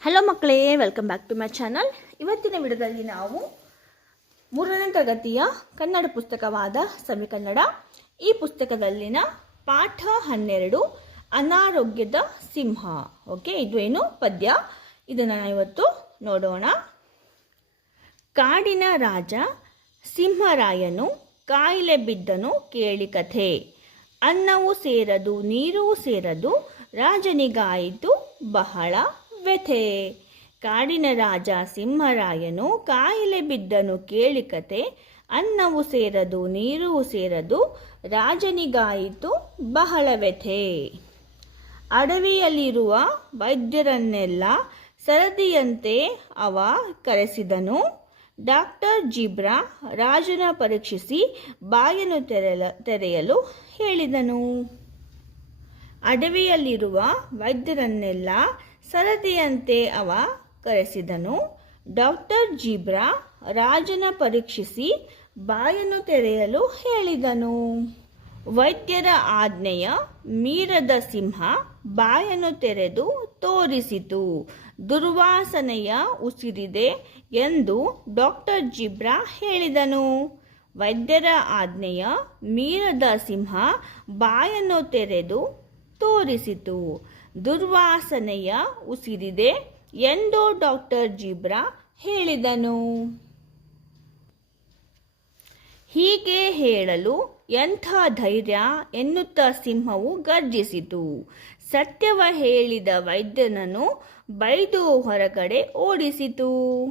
Hello ಮಕ್ಕಳೇ welcome back to my channel ಇವತ್ತಿನ ವಿಡಿಯೋದಲ್ಲಿ ನಾವು ಮೂರನೇ ತರಗತಿಯ ಕನ್ನಡ ಪುಸ್ತಕವಾದ ಕನ್ನಡ ಈ ಪುಸ್ತಕದಲ್ಲಿನ ಪಾಠ ಹನ್ನೆರಡು, ಅನಾರೋಗ್ಯದ ಸಿಂಹ. ಓಕೆ ಇದು ಏನು? ಪದ್ಯ. ಇದನ್ನು ಇವತ್ತು ನೋಡೋಣ. ಕಾಡಿನ ರಾಜ, ಸಿಂಹರಾಯನು, ಕಾಯಿಲೆ ಬಿದ್ದನು ಕೇಳಿ ಕಥೆ. ಅನ್ನವೂ ಸೇರದು, ನೀರೂ ಸೇರದು, ರಾಜನಿಗಾಯಿತು ಬಹಳ. ವ್ಯಥೆ ಕಾಡಿನ ರಾಜ ಸಿಂಹರಾಯನು ಕಾಯಿಲೆ ಬಿದ್ದನು ಕೇಳಿ ಕತೆ. ಅನ್ನವೂ ಸೇರದು, ನೀರು ಸೇರದು, ರಾಜನಿಗಾಯಿತು ಬಹಳ ವ್ಯಥೆ. ಅಡವಿಯಲ್ಲಿರುವ ವೈದ್ಯರನ್ನೆಲ್ಲ ಸರದಿಯಂತೆ ಅವ ಕರೆಸಿದನು. ಡಾಕ್ಟರ್ ಜಿಬ್ರಾ ರಾಜನ ಪರೀಕ್ಷಿಸಿ ಬಾಯನ್ನು ತೆರೆಯಲ ತೆರೆಯಲು ಹೇಳಿದನು. ಅಡವಿಯಲ್ಲಿರುವ ವೈದ್ಯರನ್ನೆಲ್ಲ ಸರದಿಯಂತೆ ಅವ ಕರೆಸಿದನು. ಡಾಕ್ಟರ್ ಜಿಬ್ರಾ ರಾಜನ ಪರೀಕ್ಷಿಸಿ ಬಾಯನ್ನು ತೆರೆಯಲು ಹೇಳಿದನು. ವೈದ್ಯರ ಆಜ್ಞೆಯ ಮೀರದ ಸಿಂಹ ಬಾಯನ್ನು ತೆರೆದು ತೋರಿಸಿತು. ದುರ್ವಾಸನೆಯ ಉಸಿರಿದೆ ಎಂದು ಡಾಕ್ಟರ್ ಜಿಬ್ರಾ ಹೇಳಿದನು. ವೈದ್ಯರ ಆಜ್ಞೆಯ ಮೀರದ ಸಿಂಹ ಬಾಯನ್ನು ತೆರೆದು ತೋರಿಸಿತು. ದುರ್ವಾಸನೆಯ ಉಸಿರಿದೆ ಎಂದು ಡಾಕ್ಟರ್ ಜಿಬ್ರಾ ಹೇಳಿದನು. ಹೀಗೆ ಹೇಳಲು ಎಂಥ ಧೈರ್ಯ ಎನ್ನುತ್ತ ಸಿಂಹವು ಗರ್ಜಿಸಿತು. ಸತ್ಯವ ಹೇಳಿದ ವೈದ್ಯನನ್ನು ಬೈದು ಹೊರಗಡೆ ಓಡಿಸಿತು.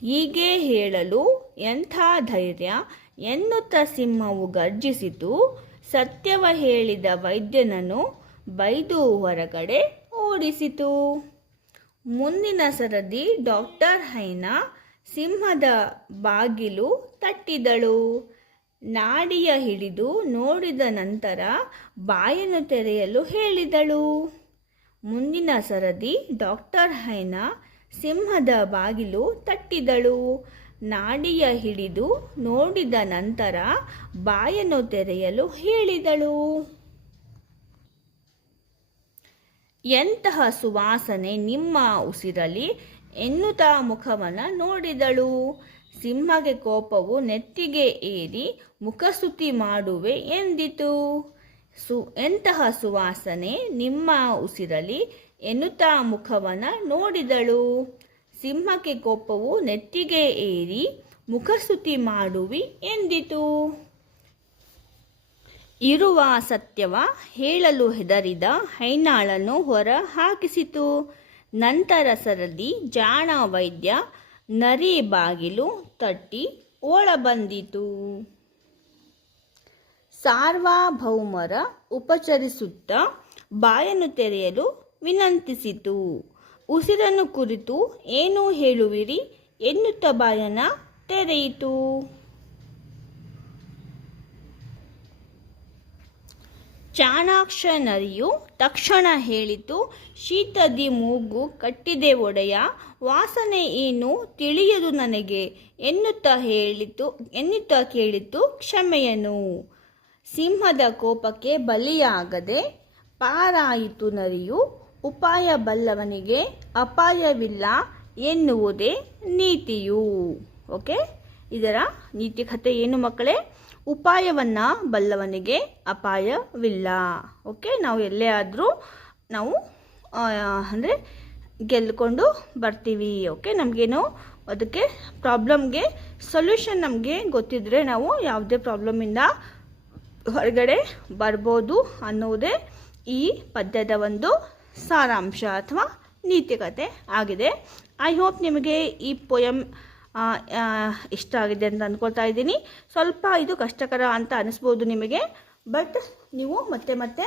ಹೀಗೆ ಹೇಳಲು ಎಂಥ ಧೈರ್ಯ ಎನ್ನುತ್ತ ಸಿಂಹವು ಗರ್ಜಿಸಿತು. ಸತ್ಯವ ಹೇಳಿದ ವೈದ್ಯನನ್ನು ಬೈದು ಹೊರಗಡೆ ಓಡಿಸಿತು. ಮುಂದಿನ ಸರದಿ ಡಾಕ್ಟರ್ ಹೈನಾ ಸಿಂಹದ ಬಾಗಿಲು ತಟ್ಟಿದಳು. ನಾಡಿಯ ಹಿಡಿದು ನೋಡಿದ ನಂತರ ಬಾಯನ್ನು ತೆರೆಯಲು ಹೇಳಿದಳು. ಮುಂದಿನ ಸರದಿ ಡಾಕ್ಟರ್ ಹೈನಾ ಸಿಂಹದ ಬಾಗಿಲು ತಟ್ಟಿದಳು. ನಾಡಿಯ ಹಿಡಿದು ನೋಡಿದ ನಂತರ ಬಾಯನ್ನು ತೆರೆಯಲು ಹೇಳಿದಳು. ಎಂತಹ ಸುವಾಸನೆ ನಿಮ್ಮ ಉಸಿರಲಿ ಎನ್ನುತ್ತಾ ಮುಖವನ್ನು ನೋಡಿದಳು. ಸಿಂಹಗೆ ಕೋಪವು ನೆತ್ತಿಗೆ ಏರಿ ಮುಖಸುತಿ ಮಾಡುವೆ ಎಂದಿತು. ಸು, ಎಂತಹ ಸುವಾಸನೆ ನಿಮ್ಮ ಉಸಿರಲಿ ಎನ್ನುತ್ತಾ ಮುಖವನ್ನು ನೋಡಿದಳು. ಸಿಂಹಕ್ಕೆ ಕೋಪವು ನೆತ್ತಿಗೆ ಏರಿ ಮುಖಸುತಿ ಮಾಡುವಿ ಎಂದಿತು. ಇರುವ ಸತ್ಯವ ಹೇಳಲು ಹೆದರಿದ ಹೈನಾಳನ್ನು ಹೊರ ಹಾಕಿಸಿತು ನಂತರ ಸರದಿ ಜಾಣ ವೈದ್ಯ ನರಿ ಬಾಗಿಲು ತಟ್ಟಿ ಓಳಬಂದಿತು ಸಾರ್ವಭೌಮರ ಉಪಚರಿಸುತ್ತ ಬಾಯನ್ನು ತೆರೆಯಲು ವಿನಂತಿಸಿತು. ಉಸಿರನ್ನು ಕುರಿತು, ಏನು ಹೇಳುವಿರಿ? ಎನ್ನುತ್ತ ಬಾಯನ ತೆರೆಯಿತು. ಚಾಣಾಕ್ಷ ನರಿಯು ತಕ್ಷಣ ಹೇಳಿತು, ಶೀತದಿ ಮೂಗು ಕಟ್ಟಿದೆ ಒಡೆಯ, ವಾಸನೆ ಏನು ತಿಳಿಯದು ನನಗೆ ಎನ್ನುತ್ತಾ ಹೇಳಿತು, ಎನ್ನುತ್ತಾ ಕೇಳಿತು ಕ್ಷಮೆಯನು. ಸಿಂಹದ ಕೋಪಕ್ಕೆ ಬಲಿಯಾಗದೆ ಪಾರಾಯಿತು ನರಿಯು, ಉಪಾಯ ಬಲ್ಲವನಿಗೆ ಅಪಾಯವಿಲ್ಲ ಎನ್ನುವುದೇ ನೀತಿಯು. ಓಕೆ? ಇದರ ನೀತಿ ಕಥೆ ಏನು ಮಕ್ಕಳೇ? ಉಪಾಯವನ್ನು ಬಲ್ಲವನಿಗೆ ಅಪಾಯವಿಲ್ಲ. ಓಕೆ? ನಾವು ಎಲ್ಲೇ ಆದರೂ ನಾವು ಅಂದರೆ ಗೆಲ್ಕೊಂಡು ಬರ್ತೀವಿ. ಓಕೆ? ನಮಗೇನು ಅದಕ್ಕೆ ಪ್ರಾಬ್ಲಮ್ಗೆ ಸೊಲ್ಯೂಷನ್ ನಮಗೆ ಗೊತ್ತಿದ್ದರೆ ನಾವು ಯಾವುದೇ ಪ್ರಾಬ್ಲಮಿಂದ ಹೊರಗಡೆ ಬರ್ಬೋದು ಅನ್ನೋದೇ ಈ ಪದ್ಯದ ಒಂದು ಸಾರಾಂಶ ಅಥವಾ ನೀತಿಕತೆ ಆಗಿದೆ. ಐ ಹೋಪ್ ನಿಮಗೆ ಈ ಪೊಯಮ್ ಇಷ್ಟ ಆಗಿದೆ ಅಂತ ಅಂದ್ಕೊಳ್ತಾ ಇದ್ದೀನಿ. ಸ್ವಲ್ಪ ಇದು ಕಷ್ಟಕರ ಅಂತ ಅನಿಸ್ಬೋದು ನಿಮಗೆ. ಬಟ್ ನೀವು ಮತ್ತೆ ಮತ್ತೆ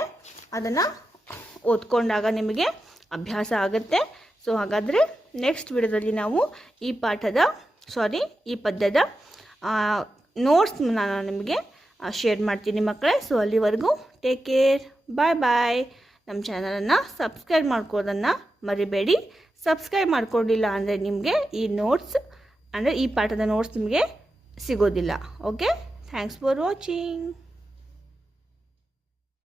ಅದನ್ನು ಓದ್ಕೊಂಡಾಗ ನಿಮಗೆ ಅಭ್ಯಾಸ ಆಗುತ್ತೆ. ಸೊ ಹಾಗಾದರೆ ನೆಕ್ಸ್ಟ್ ವಿಡಿಯೋದಲ್ಲಿ ನಾವು ಈ ಪಾಠದ ಸಾರಿ ಈ ಪದ್ಯದ ನೋಟ್ಸ್ ನಾನು ನಿಮಗೆ ಶೇರ್ ಮಾಡ್ತೀನಿ ಮಕ್ಕಳೇ. ಸೊ ಅಲ್ಲಿವರೆಗೂ ಟೇಕ್ ಕೇರ್ ಬಾಯ್ ಬಾಯ್ ನಮ್ಮ ಚಾನಲನ್ನು ಸಬ್ಸ್ಕ್ರೈಬ್ ಮಾಡ್ಕೋದನ್ನು ಮರಿಬೇಡಿ. ಸಬ್ಸ್ಕ್ರೈಬ್ ಮಾಡ್ಕೊಂಡಿಲ್ಲ ಅಂದರೆ ನಿಮಗೆ ಈ ನೋಟ್ಸ್ ಅಂದರೆ ಈ ಪಾಠದ ನೋಟ್ಸ್ ನಿಮಗೆ ಸಿಗೋದಿಲ್ಲ. Okay thanks for watching